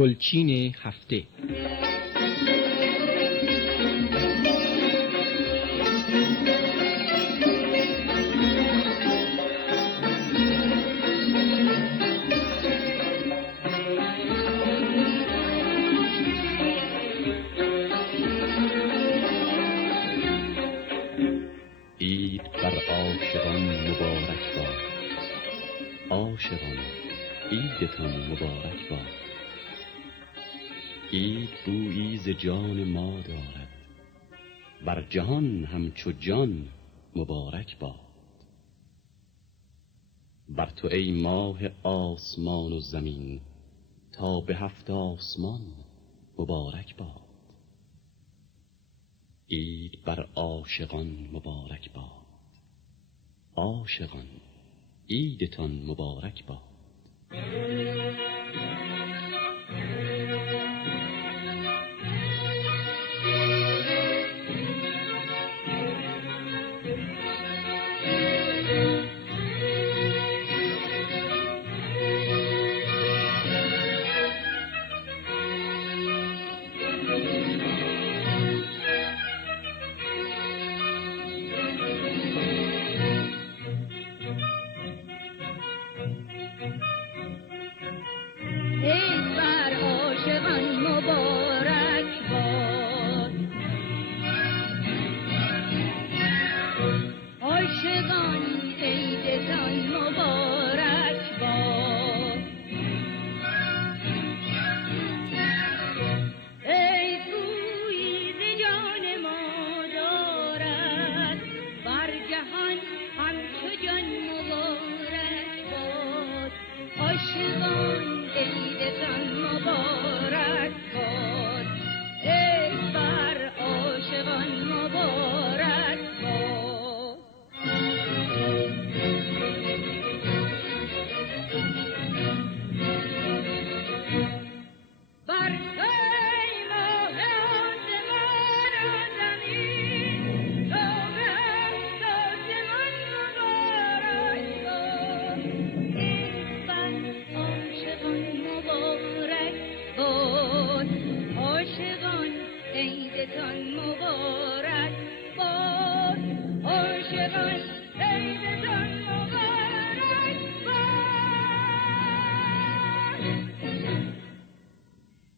گلچین هفته. عید بر عاشقان مبارک باد، عاشقان عیدتان مبارک باد. عید بویی ز جان ما دارد، بر جهان همچو جان مبارک باد. بر تو ای ماه آسمان و زمین، تا به هفت آسمان مبارک باد. عید بر عاشقان مبارک باد، عاشقان عیدتان مبارک باد.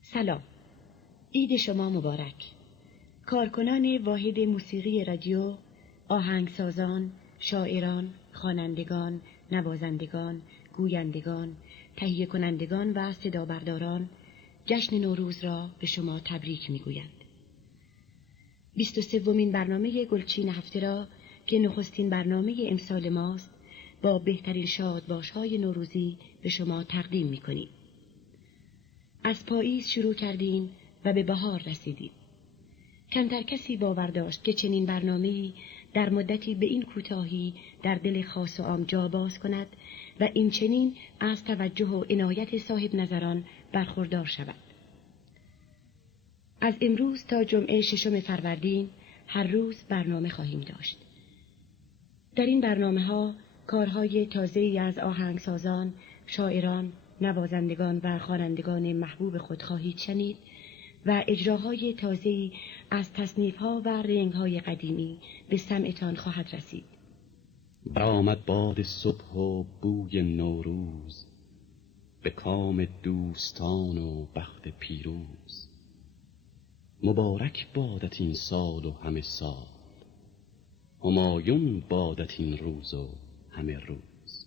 سلام، عید شما مبارک. کارکنان واحد موسیقی رادیو، آهنگسازان، شاعران، خوانندگان، نوازندگان، گویندگان، تهیه کنندگان و صدابرداران جشن نوروز را به شما تبریک میگویند. 23مین برنامه گلچین هفته را که نخستین برنامه امسال ماست با بهترین شادباش‌های نوروزی به شما تقدیم می‌کنیم. از پاییز شروع کردیم و به بهار رسیدیم. کمتر کسی باور داشت که چنین برنامه‌ای در مدتی به این کوتاهی در دل خاص و عام جا باز کند و این چنین از توجه و عنایت صاحب نظران برخوردار شود. از امروز تا جمعه 6 فروردین هر روز برنامه خواهیم داشت. در این برنامه‌ها کارهای تازه‌ای از آهنگسازان، شاعران، نوازندگان و خوانندگان محبوب خود خواهید شنید و اجراهای تازه‌ای از تصنیف‌ها و رنگ‌های قدیمی به سمعتان خواهد رسید. برآمد باد صبح و بوی نوروز، به کام دوستان و بخت پیروز. مبارک بادت این سال و همه سال، همایون بادت این روز و همه روز.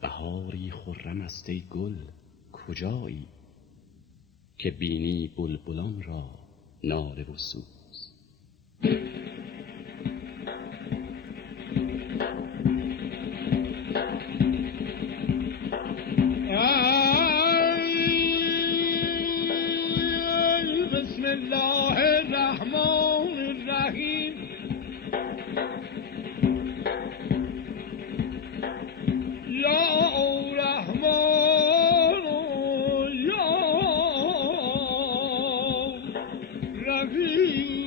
بهاری خرم است ای گل کجایی، که بینی بلبلان را ناله و سوز. بسم الله الرحمن الرحیم. یا رحیم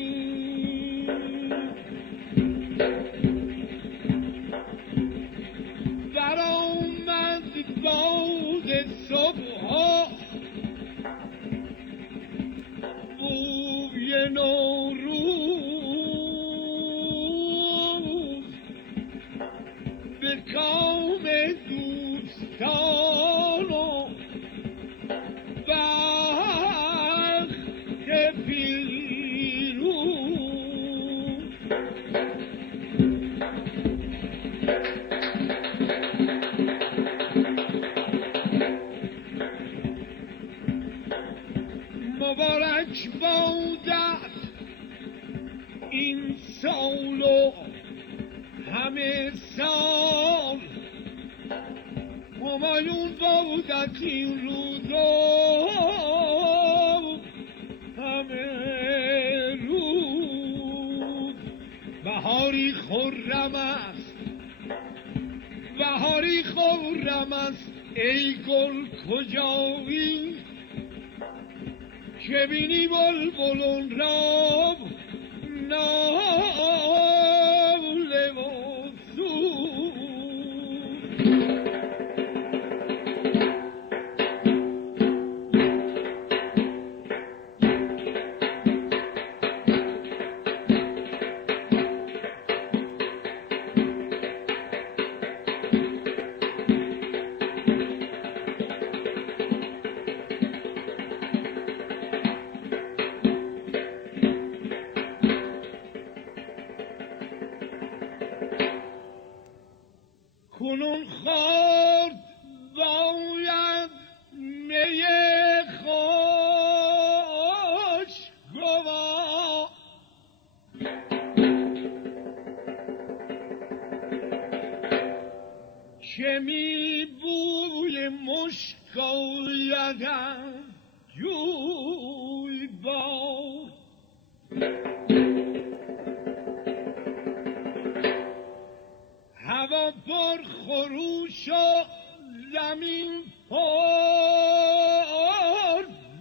همه سال همایون بودت این روزا همه روز بهاری خرم است بهاری خرم است ای گل کجایی که بینی بلبلون را ناله و سوز کنون خورد باید می خوش گوا که می بوی مشک آید از جوی باد هوا پر خروش و زمین پر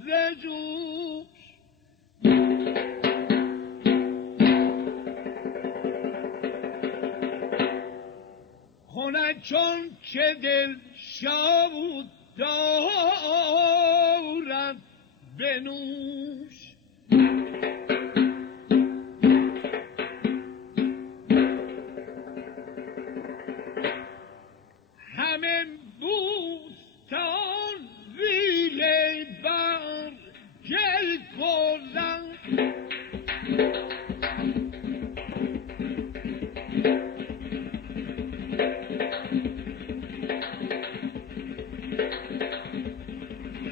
ز جوش خنک چون که دل شاد دارد بنوش همه بوستان ویله بر گل کردند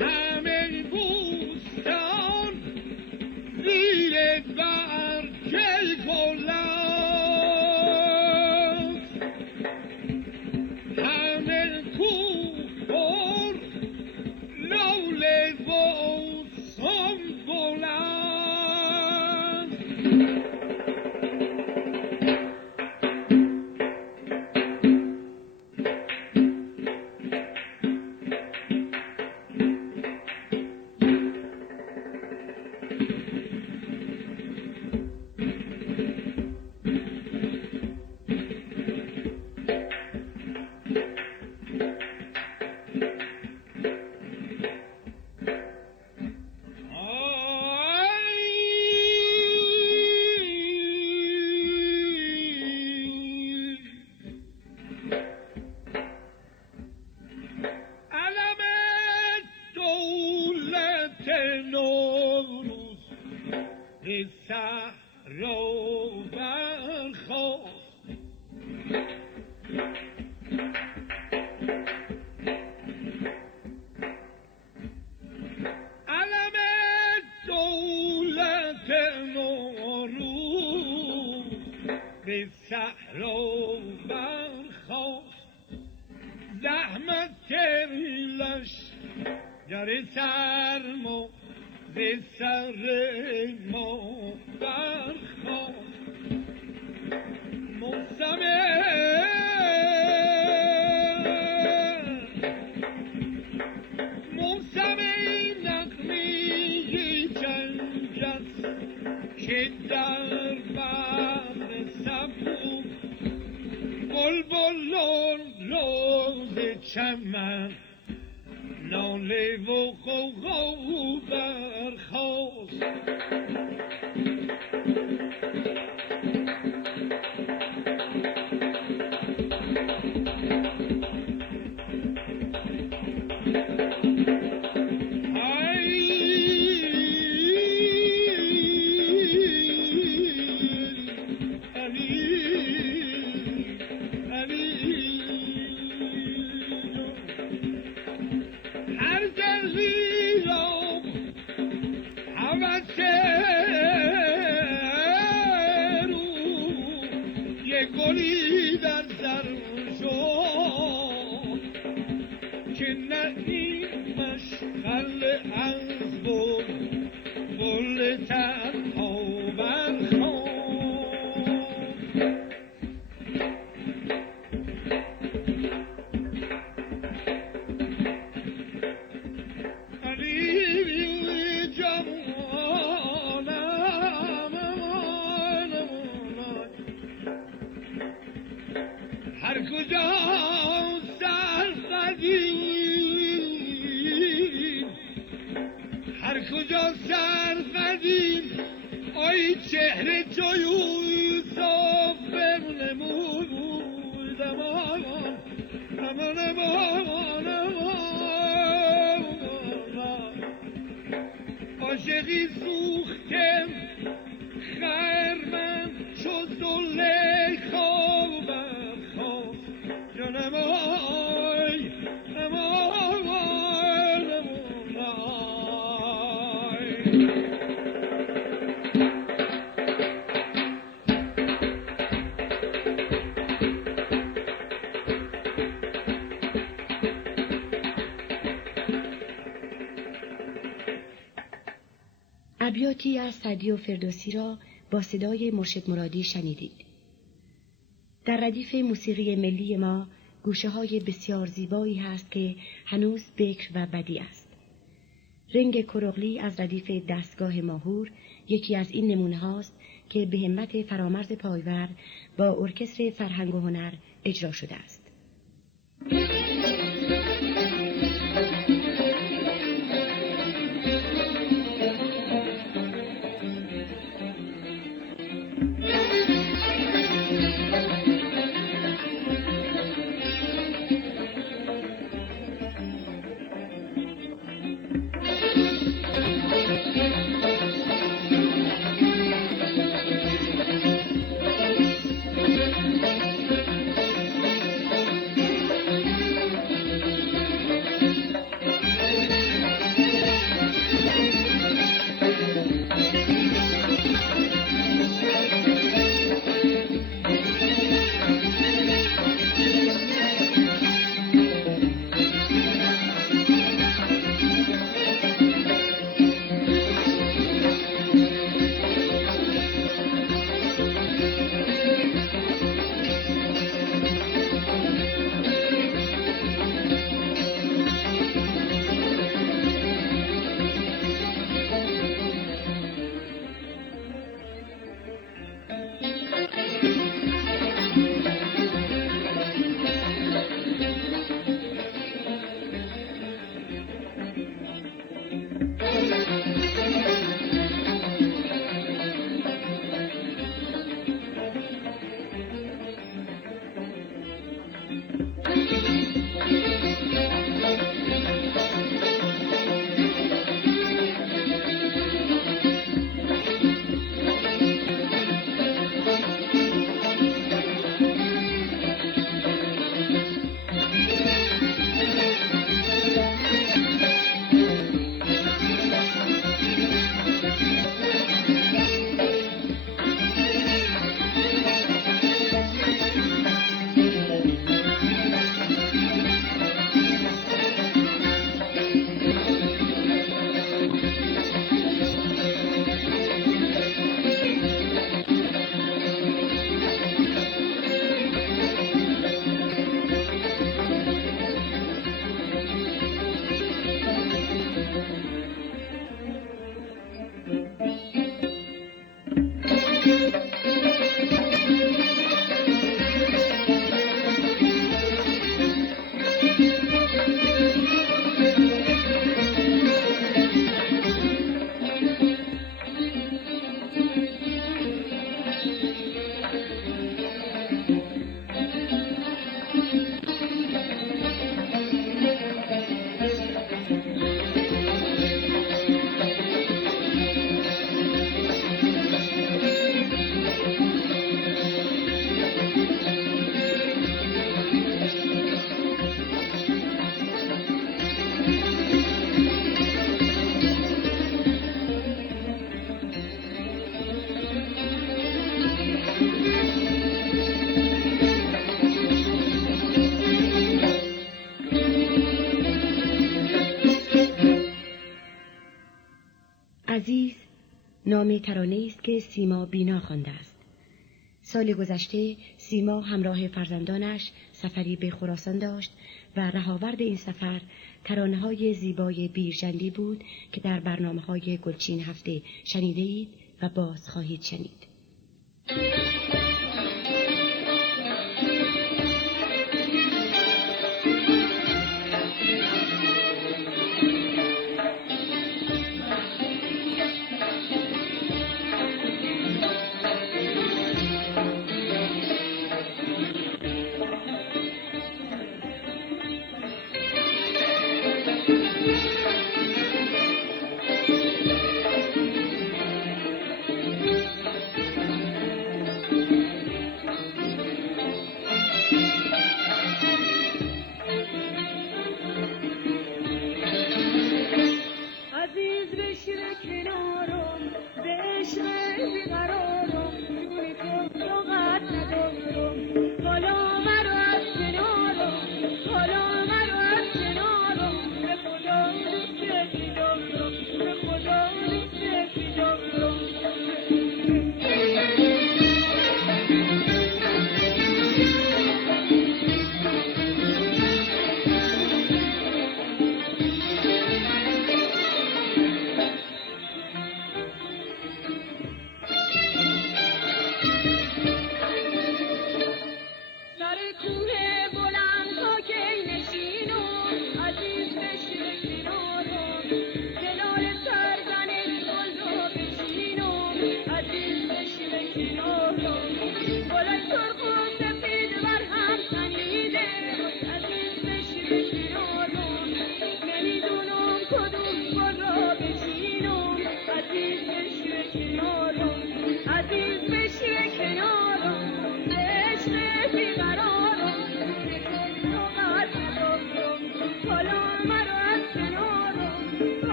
همه بوستان ویله بر گل کردند بلبلان روز چمن ناله و غوغا برخاست گلی در سر شد که نعیمش خل از بل تنها برخواد. هر کجا سر قدیم آی چهره تو یوسف بنمود امان امان امان امان عاشقی سوخته خرمن چو زلیخا برخاست جانم آی امان ابیاتی از سعدی و فردوسی را با صدای مرشد مرادی شنیدید. در ردیف موسیقی ملی ما گوشه های بسیار زیبایی هست که هنوز بکر و بدی است. رنگ کرغلی از ردیف دستگاه ماهور یکی از این نمونه هاست که به همت فرامرز پایور با ارکستر فرهنگ و هنر اجرا شده است. نام ترانه‌ای است که سیما بینا خوانده است. سال گذشته سیما همراه فرزندانش سفری به خراسان داشت و رهاورد این سفر ترانه‌های زیبای بیرجندی بود که در برنامه‌های گلچین هفته شنیده اید و باز خواهید شنید.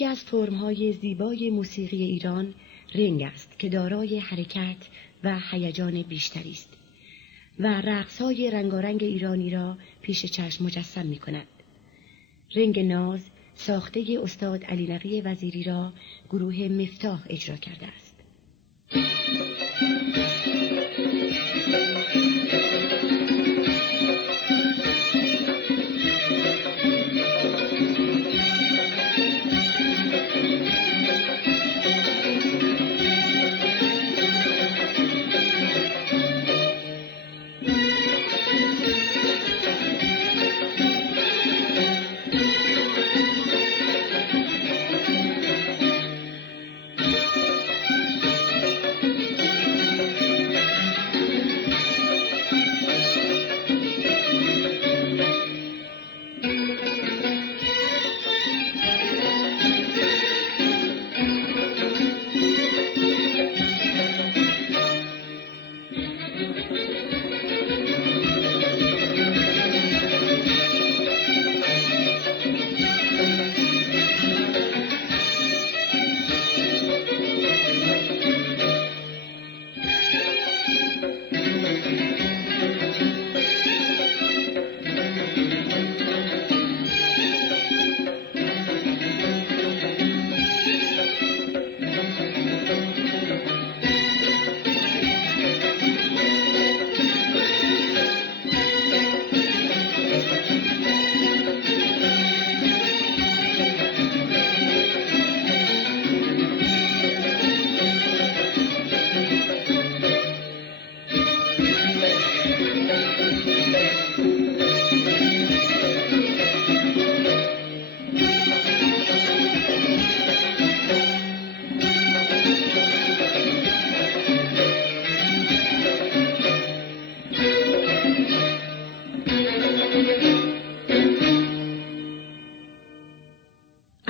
یکی از فرم‌های زیبای موسیقی ایران رنگ است که دارای حرکت و هیجان بیشتری است و رقص‌های رنگارنگ ایرانی را پیش چشم مجسم می‌کند. رنگ ناز ساخته استاد علی نقی وزیری را گروه مفتاح اجرا کرده است.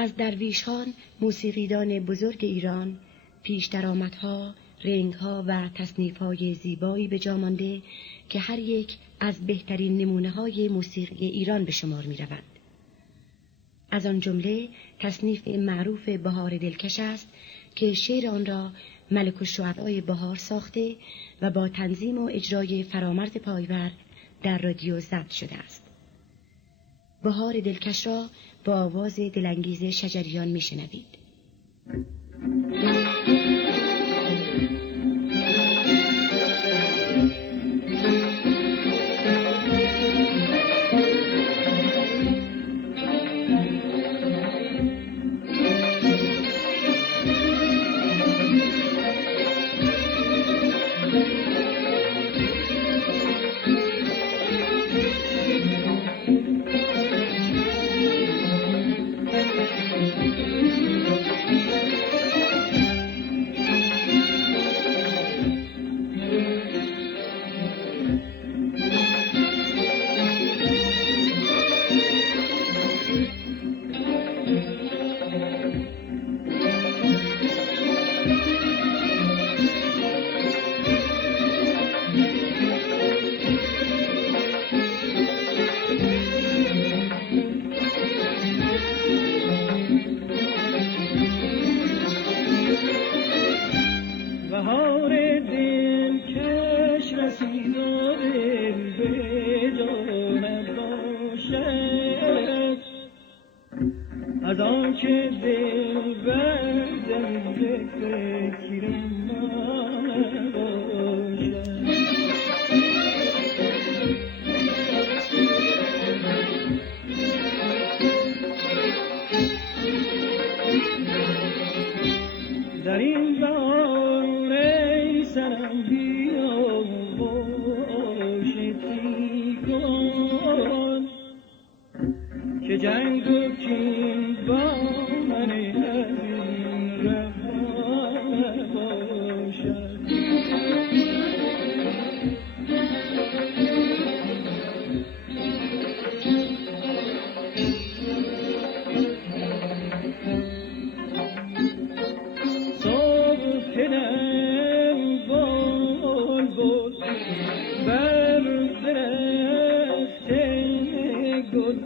از درویشان موسیقیدان بزرگ ایران پیش درآمدها، رنگها و تصنیف‌های زیبایی به جا مانده که هر یک از بهترین نمونه‌های موسیقی ایران به شمار می‌روند. از آن جمله تصنیف معروف بهار دلکش است که شعر آن را ملک الشعرای بهار ساخته و با تنظیم و اجرای فرامرد پایور در رادیو ضبط شده است. بهار دلکش را با آواز دلانگیز شجریان میشنوید. از آن که دل بردم به فکر من باشد در این بهار ای سرم بیا باشتی کن که جنگ و کین با من از این رها باشد صبح دم بول بول بر درخت گل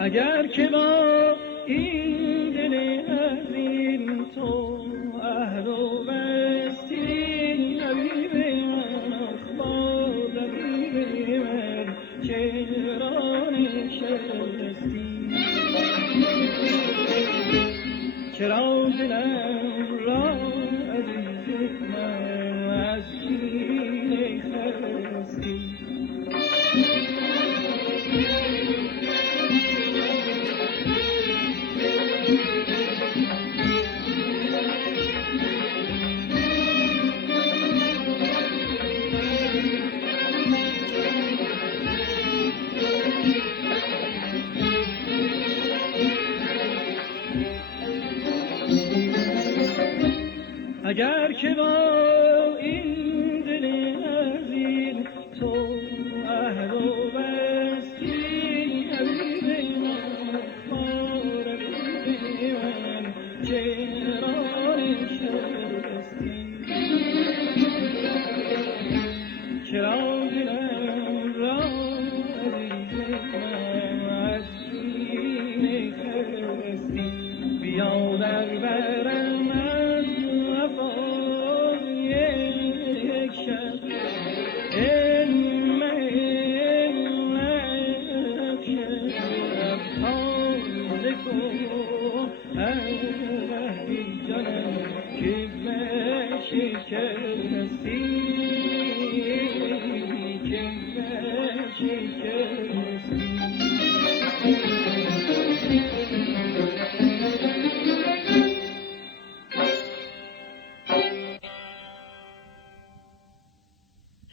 اگر که با این دل عظیم تو عهد و بستی حبیب من با حبیب من چرا نشستی چرا دلم را عزیز من از سینه خستی اگر که با این دل عزیز تو عهد و بستی حبیب من با رفیق من چرا نشستی چرا دلم را عزیز من از سینه خستی بیا در برم جانم شکستی که شکستی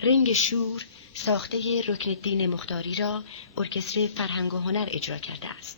رنگ شور ساخته رکن‌الدین مختاری را ارکستر فرهنگ و هنر اجرا کرده است.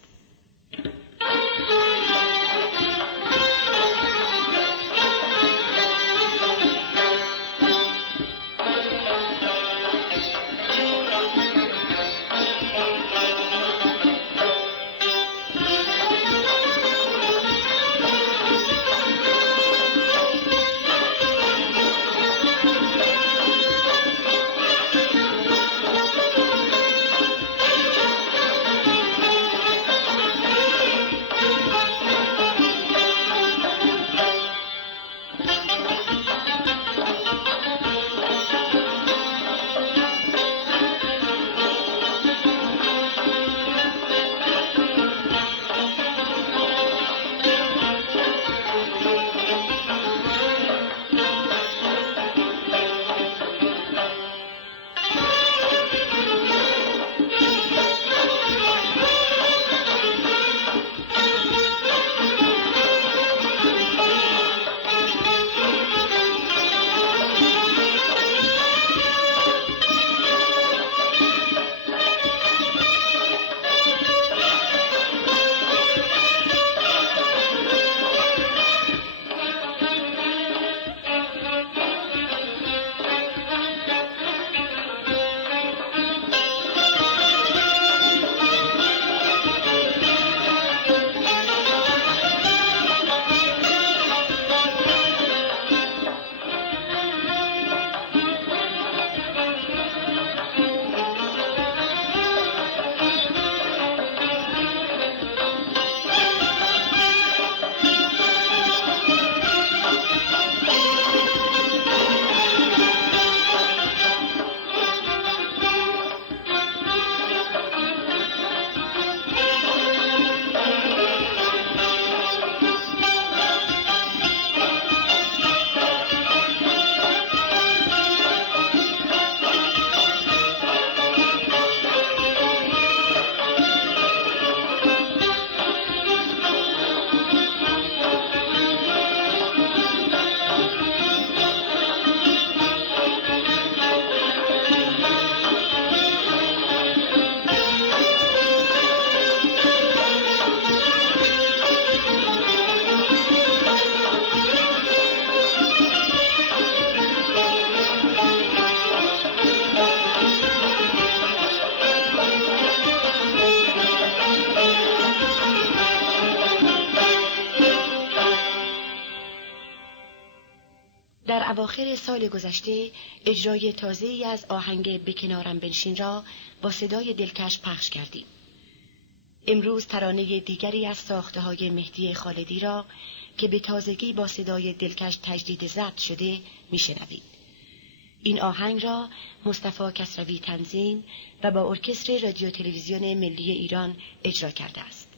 در اواخر سال گذشته اجرای تازه‌ای از آهنگ به کنارم بنشین را با صدای دلکش پخش کردیم. امروز ترانه دیگری از ساخته‌های مهدی خالدی را که به تازگی با صدای دلکش تجدید ضبط شده میشنوید. این آهنگ را مصطفی کسروی تنظیم و با ارکستر رادیو تلویزیون ملی ایران اجرا کرده است.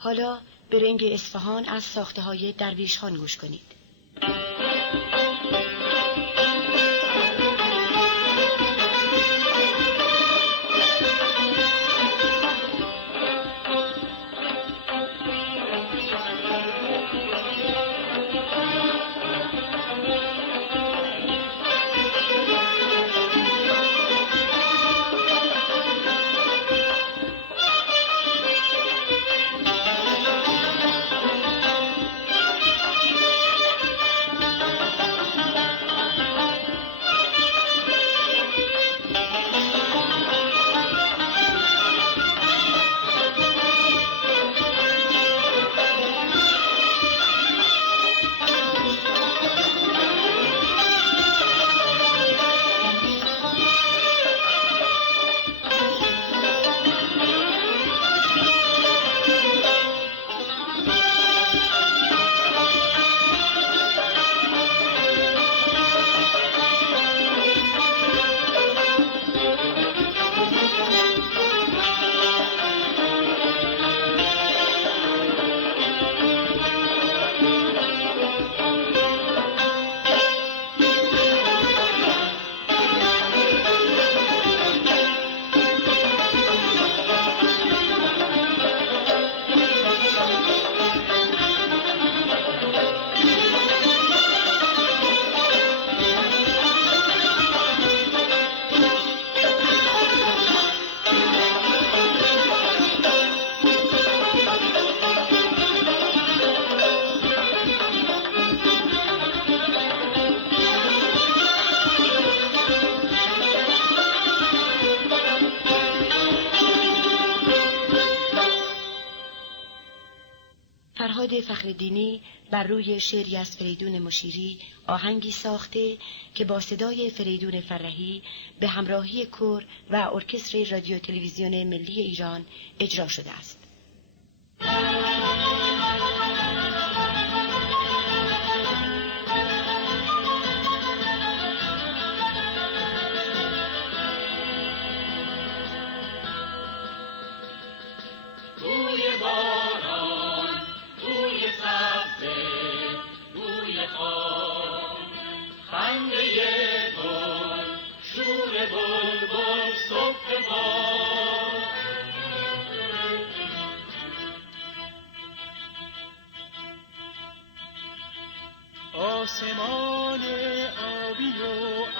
حالا به رنگ اصفهان از ساخته‌های درویش خان گوش کنید. فرهاد فخرالدینی بر روی شعری از فریدون مشیری آهنگی ساخته که با صدای فریدون فرحی به همراهی کور و ارکستر رادیو تلویزیون ملی ایران اجرا شده است. آسمان آبی و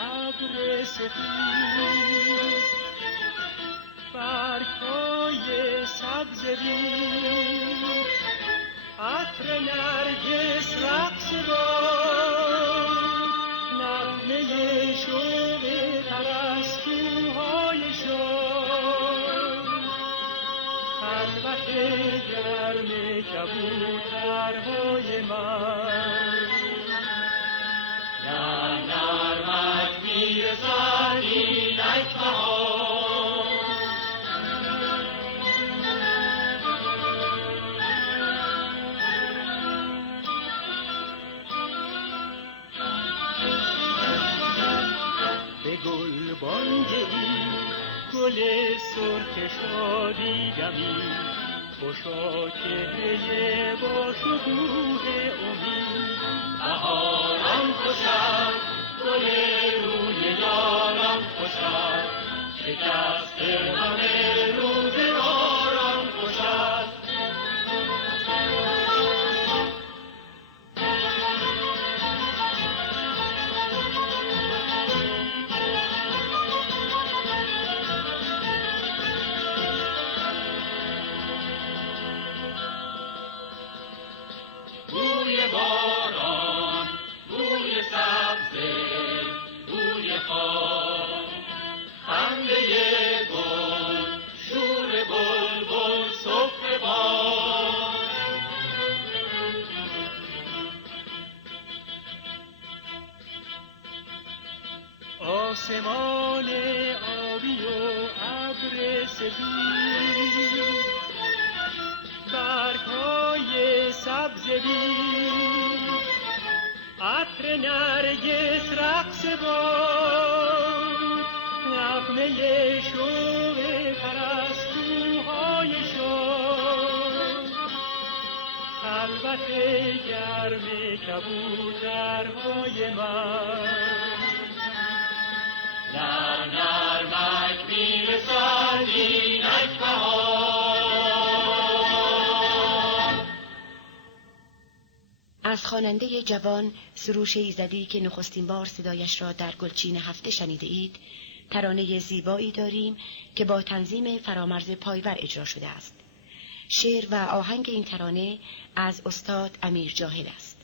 ابر سفید، برگ‌های سبز بید، عطر نرگس رقص باد، نغمه شوق پرستوهای شاد، خلوت گرم کبوترهای من. گل بانگی، گل سرخ شادی دمی، خوشا چهره با شکوه امید. بهارم خوش است، گل روی یارم خوش است، شکست همه روزگارم خوش است. بوی باران، بوی سبزه، بوی خاک، خنده گل، شور بلبل، صبح باد. آسمان آبی و ابر سفید، برگ‌های سبز بید، عطر نرگس رقص باد، نغمه شوق پرستوهای شاد، خلوت گرم کبوترهای من. نرم نرمک میرسد اینک بهار. از خواننده جوان سروش ایزدی که نخستین بار صدایش را در گلچین هفته شنیده اید، ترانه زیبایی داریم که با تنظیم فرامرز پایور اجرا شده است. شعر و آهنگ این ترانه از استاد امیر جاهل است.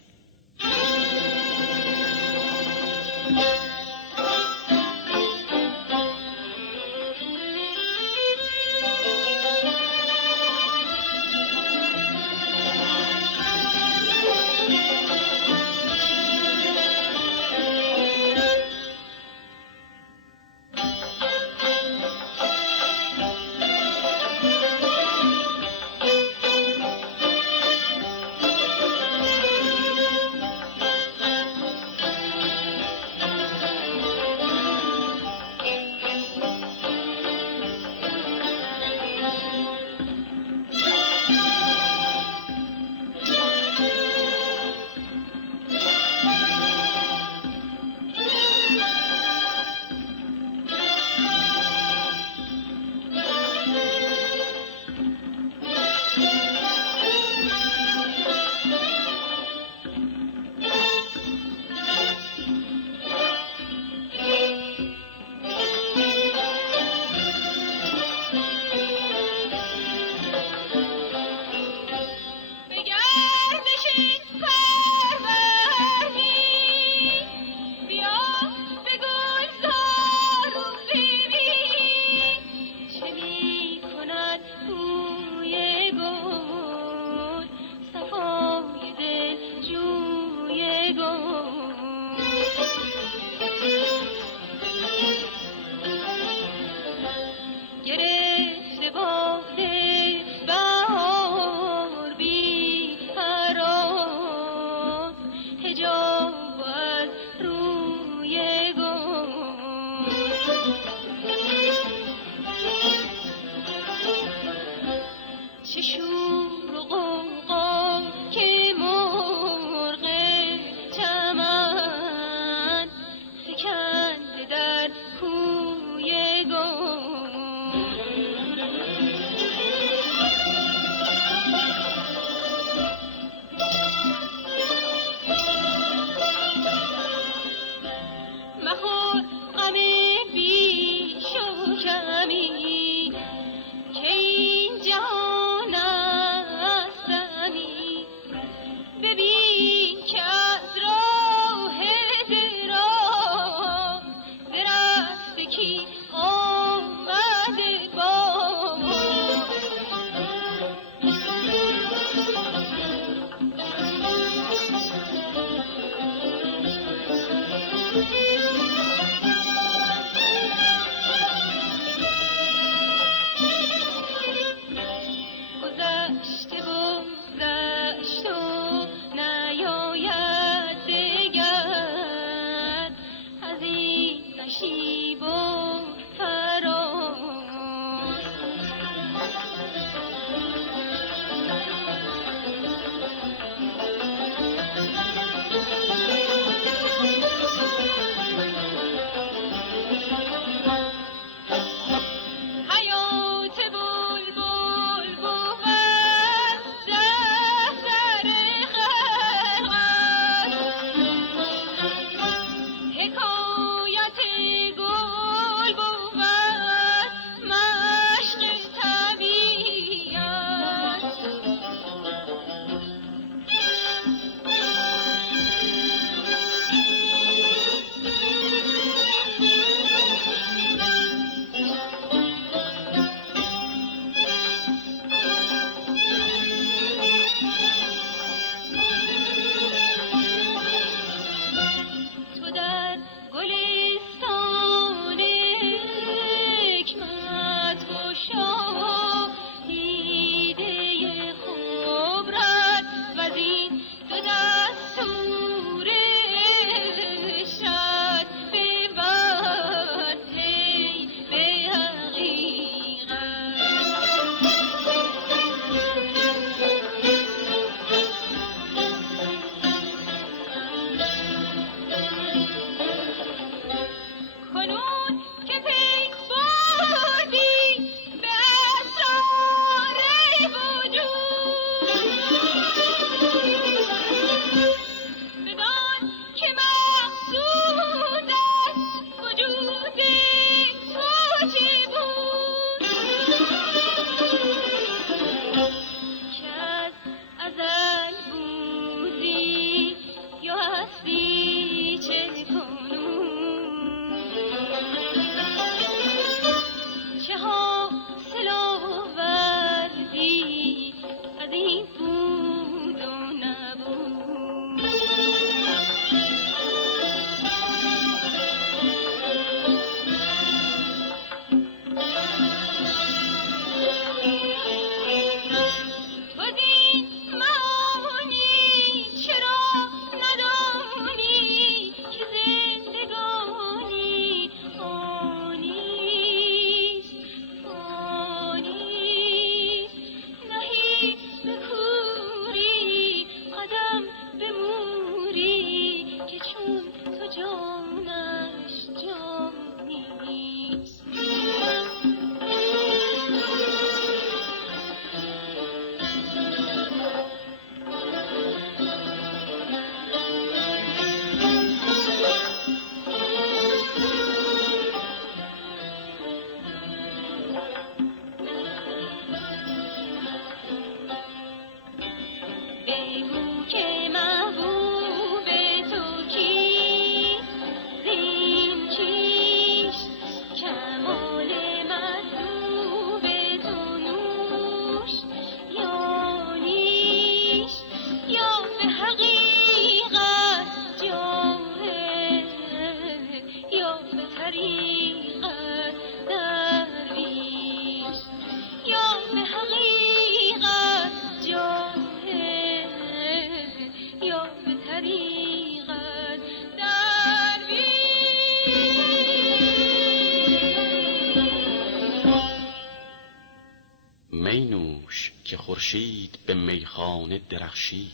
خورشید به میخانه درخشید.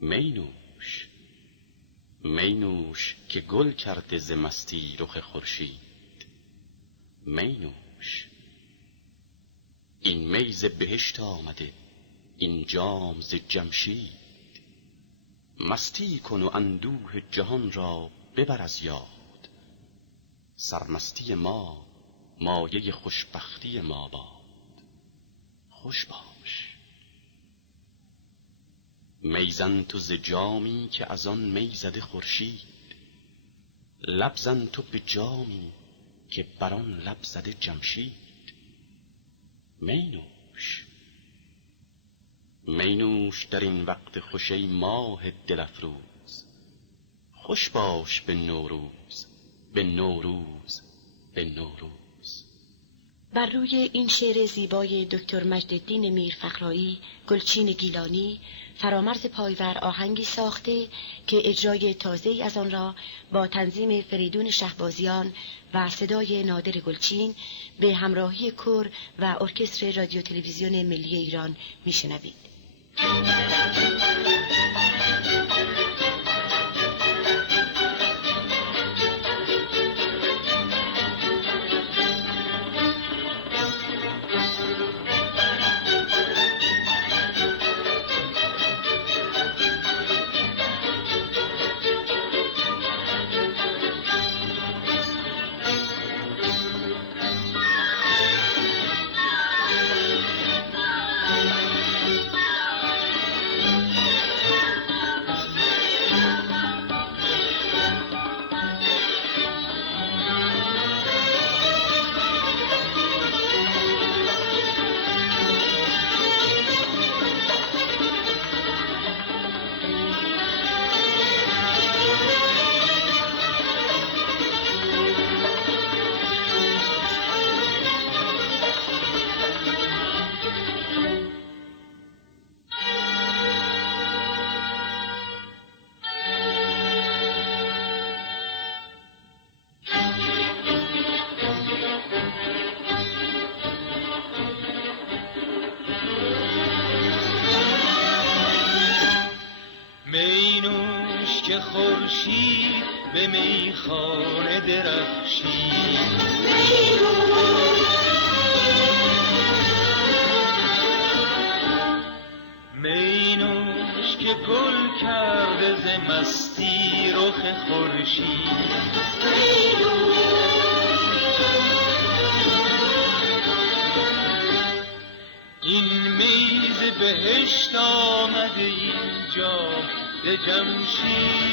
می نوش، می نوش که گل کرده ز مستی رخ خورشید. می نوش، این می ز بهشت آمده، این جام ز جمشید. مستی کن و اندوه جهان را ببر از یاد، سرمستی ما مایه خوشبختی ما باد. خوش باش، می زن تو ز جامی که از آن می زده خورشید. لب زن تو به جامی که بر آن لب زده جمشید. می نوش، می نوش در این وقت خوش ای ماه دل افروز. خوش باش به نوروز، به نوروز، به نوروز. بر روی این شعر زیبای دکتر مجدالدین میرفخرایی، گلچین گیلانی فرامرز پایور آهنگی ساخته که اجرای تازه‌ای از آن را با تنظیم فریدون شهبازیان و صدای نادر گلچین به همراهی کور و ارکستر رادیو تلویزیون ملی ایران میشنوید. خورشید به میخانه درخشید. می نوش که گل کرده ز مستی رخ خورشید. این می ز بهشت آمده، اینجا ز جمشید.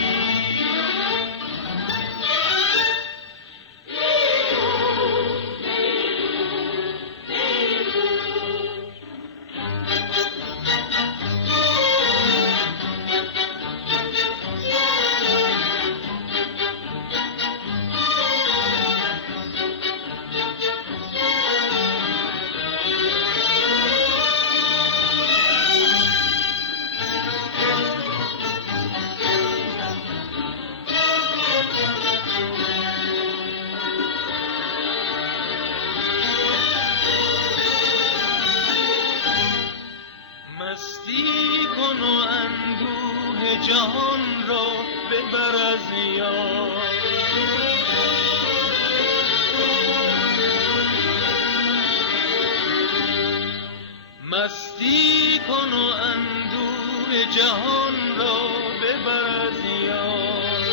جهان را ببر از یاد، مستی کن و اندوه جهان را ببر از یاد.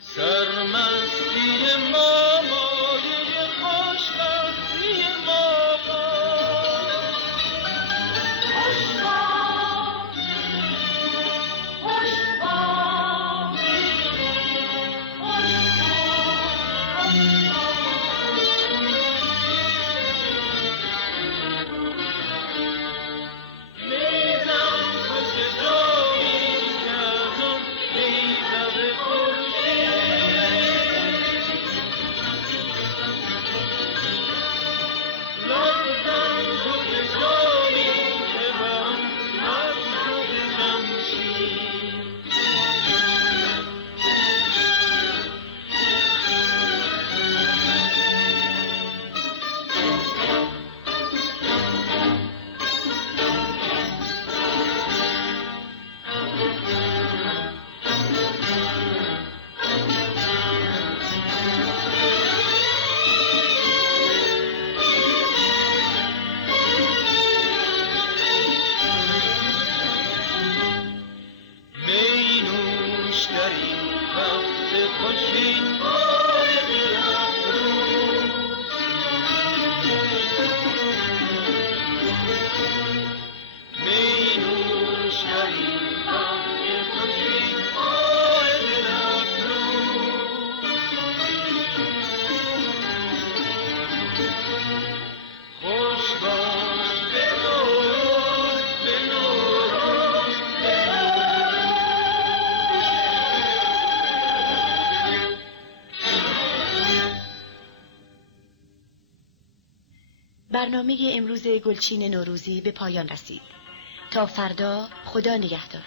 سرمستی ما مایه خوشبختی ما. برنامه امروز گلچین نوروزی به پایان رسید. تا فردا، خدا نگهدار.